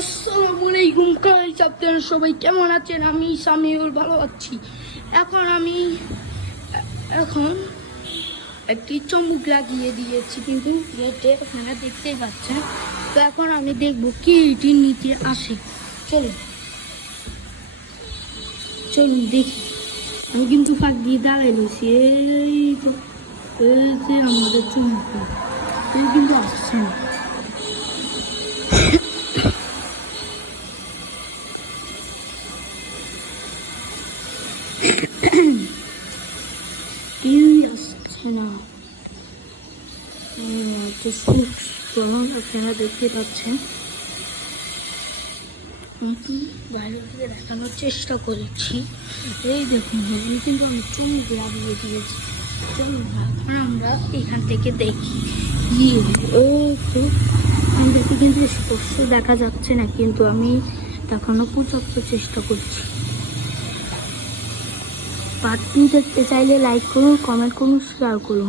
আসসালামু আলাইকুম গাইস, আপনারা সবাই কেমন আছেন? আমি সামিউল ভালো আছি। এখন একটি চমক লাগিয়ে দিয়েছি, কিন্তু গেটে আপনারা দেখতেই পাচ্ছেন। তো এখন আমি দেখবো কি এটির নিচে আসে। চলুন দেখি। আমি কিন্তু ফাঁক দিয়ে দাঁড়াই রয়েছি। এই তো আমাদের চমক কিন্তু আসছে না। কেউই আসছে না। আপনারা দেখতে পাচ্ছেন, বাইরে থেকে দেখানোর চেষ্টা করেছি। এই দেখুন, কিন্তু আমি চমক লাগিয়ে দিয়েছি। চলুন এখন আমরা এখান থেকে দেখি কি আমাদেরকে কিন্তু স্পষ্ট দেখা যাচ্ছে না, কিন্তু আমি দেখানোর পর্যাপ্ত চেষ্টা করছি। পার্ট 2 দেখতে চাইলে লাইক করুন, কমেন্ট করুন, শেয়ার করুন।